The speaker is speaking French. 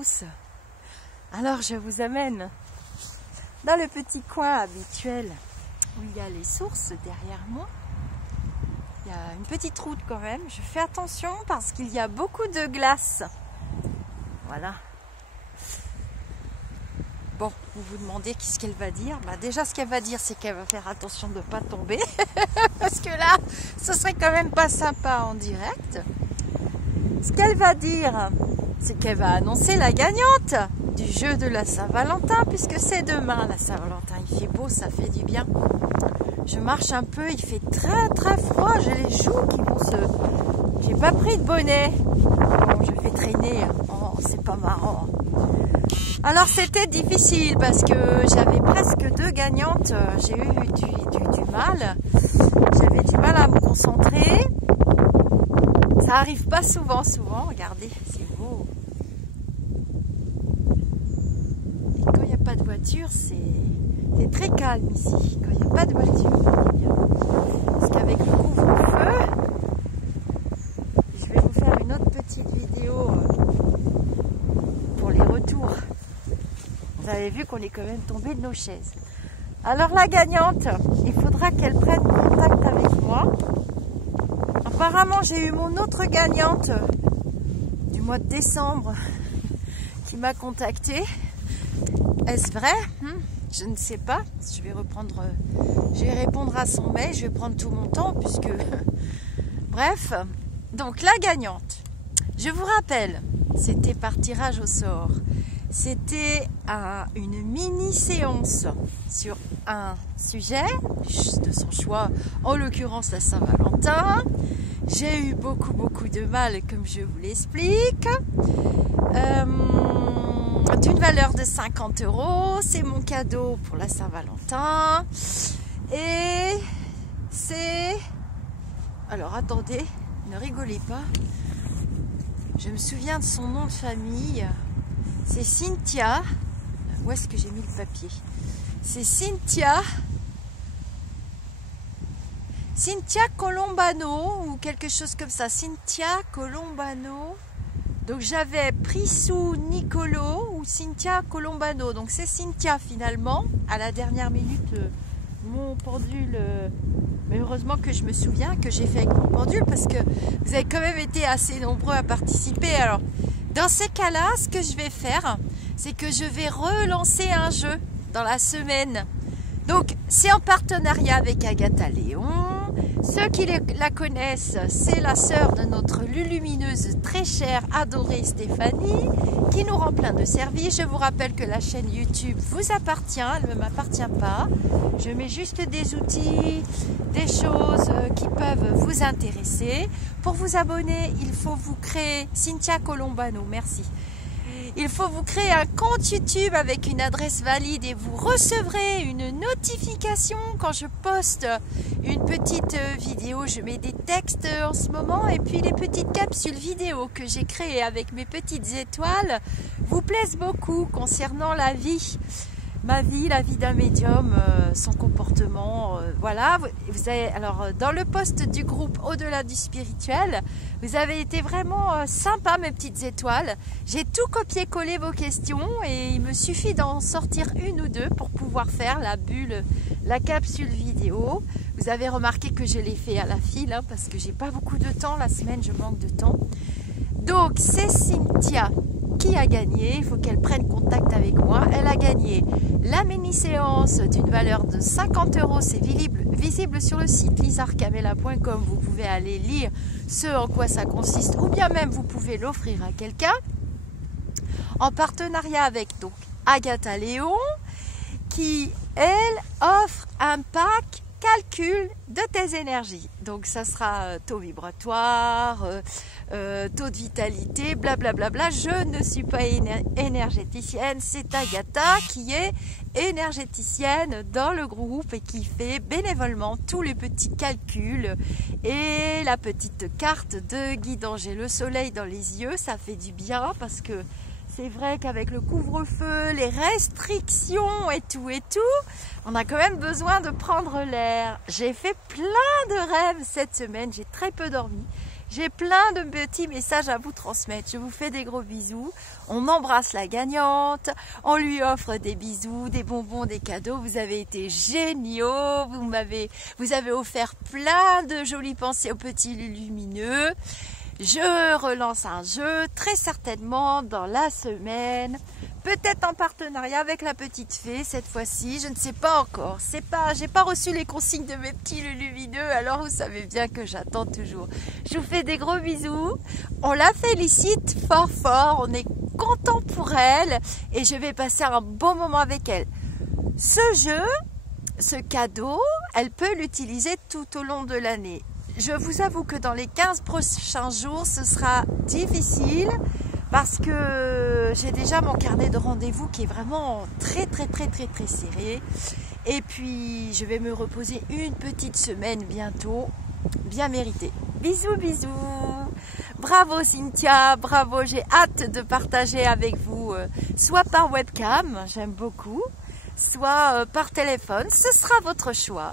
tous. Alors je vous amène dans le petit coin habituel où il y a les sources derrière moi. Il y a une petite route quand même. Je fais attention parce qu'il y a beaucoup de glace. Voilà. Bon, vous vous demandez qu'est-ce qu'elle va dire. Bah déjà, ce qu'elle va dire, c'est qu'elle va faire attention de ne pas tomber. Parce que là, ce serait quand même pas sympa en direct. Ce qu'elle va dire, c'est qu'elle va annoncer la gagnante du jeu de la Saint-Valentin, puisque c'est demain la Saint-Valentin. Il fait beau, ça fait du bien. Je marche un peu, il fait très très froid. J'ai les joues qui vont se... J'ai pas pris de bonnet. Bon, je vais traîner. Oh, c'est pas marrant. Alors c'était difficile parce que j'avais presque 2 gagnantes. J'ai eu du mal. J'avais du mal à me concentrer. Ça arrive pas souvent. Regardez, c'est beau. Et quand il n'y a pas de voiture, c'est très calme ici. Quand il n'y a pas de voiture, c'est bien. Parce qu'avec le couvre-feu, je vais vous faire une autre petite vidéo pour les retours. Vous avez vu qu'on est quand même tombé de nos chaises. Alors la gagnante, il faudra qu'elle prenne contact avec moi. Apparemment, j'ai eu mon autre gagnante du mois de décembre qui m'a contactée. Est-ce vrai? Je ne sais pas. Je vais répondre à son mail. Je vais prendre tout mon temps puisque... Bref, donc la gagnante. Je vous rappelle, c'était par tirage au sort. C'était une mini-séance sur un sujet de son choix, en l'occurrence la Saint-Valentin. J'ai eu beaucoup de mal, comme je vous l'explique. D'une valeur de 50 €. C'est mon cadeau pour la Saint-Valentin. Et c'est... Alors attendez, ne rigolez pas. Je me souviens de son nom de famille. C'est Cynthia. Où est-ce que j'ai mis le papier? C'est Cynthia Colombano ou quelque chose comme ça. Cynthia Colombano. Donc j'avais Prissou Nicolo ou Cynthia Colombano. Donc c'est Cynthia finalement. À la dernière minute, mon pendule... Mais heureusement que je me souviens que j'ai fait avec mon pendule parce que vous avez quand même été assez nombreux à participer. Alors, dans ces cas-là, ce que je vais faire, c'est que je vais relancer un jeu dans la semaine. Donc, c'est en partenariat avec Agatha Léon. Ceux qui la connaissent, c'est la sœur de notre lumineuse très chère, adorée Stéphanie, qui nous rend plein de services. Je vous rappelle que la chaîne YouTube vous appartient, elle ne m'appartient pas. Je mets juste des outils, des choses qui peuvent vous intéresser. Pour vous abonner, il faut vous créer, Cynthia Colombano, merci. Il faut vous créer un compte YouTube avec une adresse valide et vous recevrez une notification quand je poste une petite vidéo. Je mets des textes en ce moment et puis les petites capsules vidéo que j'ai créées avec mes petites étoiles vous plaisent beaucoup concernant la vie. Ma vie, la vie d'un médium, son comportement, voilà. Vous avez, alors, dans le post du groupe Au-delà du spirituel, vous avez été vraiment sympa, mes petites étoiles. J'ai tout copié-collé vos questions et il me suffit d'en sortir une ou deux pour pouvoir faire la bulle, la capsule vidéo. Vous avez remarqué que je l'ai fait à la file, hein, parce que j'ai pas beaucoup de temps. La semaine, je manque de temps. Donc, c'est Cynthia qui a gagné. Il faut qu'elle prenne contact avec moi. Elle a gagné la mini-séance d'une valeur de 50 €. C'est visible sur le site lisarcamela.com. Vous pouvez aller lire ce en quoi ça consiste ou bien même vous pouvez l'offrir à quelqu'un. En partenariat avec donc Agatha Léon qui, elle, offre un pack calcul de tes énergies. Donc ça sera taux vibratoire, taux de vitalité, blablabla. Bla bla. Je ne suis pas énergéticienne, c'est Agatha qui est énergéticienne dans le groupe et qui fait bénévolement tous les petits calculs et la petite carte de guidance. J'ai le soleil dans les yeux, ça fait du bien parce que c'est vrai qu'avec le couvre-feu, les restrictions et tout, on a quand même besoin de prendre l'air. J'ai fait plein de rêves cette semaine, j'ai très peu dormi. J'ai plein de petits messages à vous transmettre. Je vous fais des gros bisous. On embrasse la gagnante. On lui offre des bisous, des bonbons, des cadeaux. Vous avez été géniaux. Vous avez offert plein de jolies pensées aux petits lumineux. Je relance un jeu très certainement dans la semaine. Peut-être en partenariat avec la petite fée cette fois-ci, je ne sais pas encore. J'ai pas reçu les consignes de mes petits lumineux, alors vous savez bien que j'attends toujours. Je vous fais des gros bisous. On la félicite fort fort, on est content pour elle et je vais passer un bon moment avec elle. Ce jeu, ce cadeau, elle peut l'utiliser tout au long de l'année. Je vous avoue que dans les 15 prochains jours, ce sera difficile. Parce que j'ai déjà mon carnet de rendez-vous qui est vraiment très serré. Et puis je vais me reposer une petite semaine bientôt, bien méritée. Bisous, bisous. Bravo Cynthia, bravo, j'ai hâte de partager avec vous, soit par webcam, j'aime beaucoup, soit par téléphone, ce sera votre choix.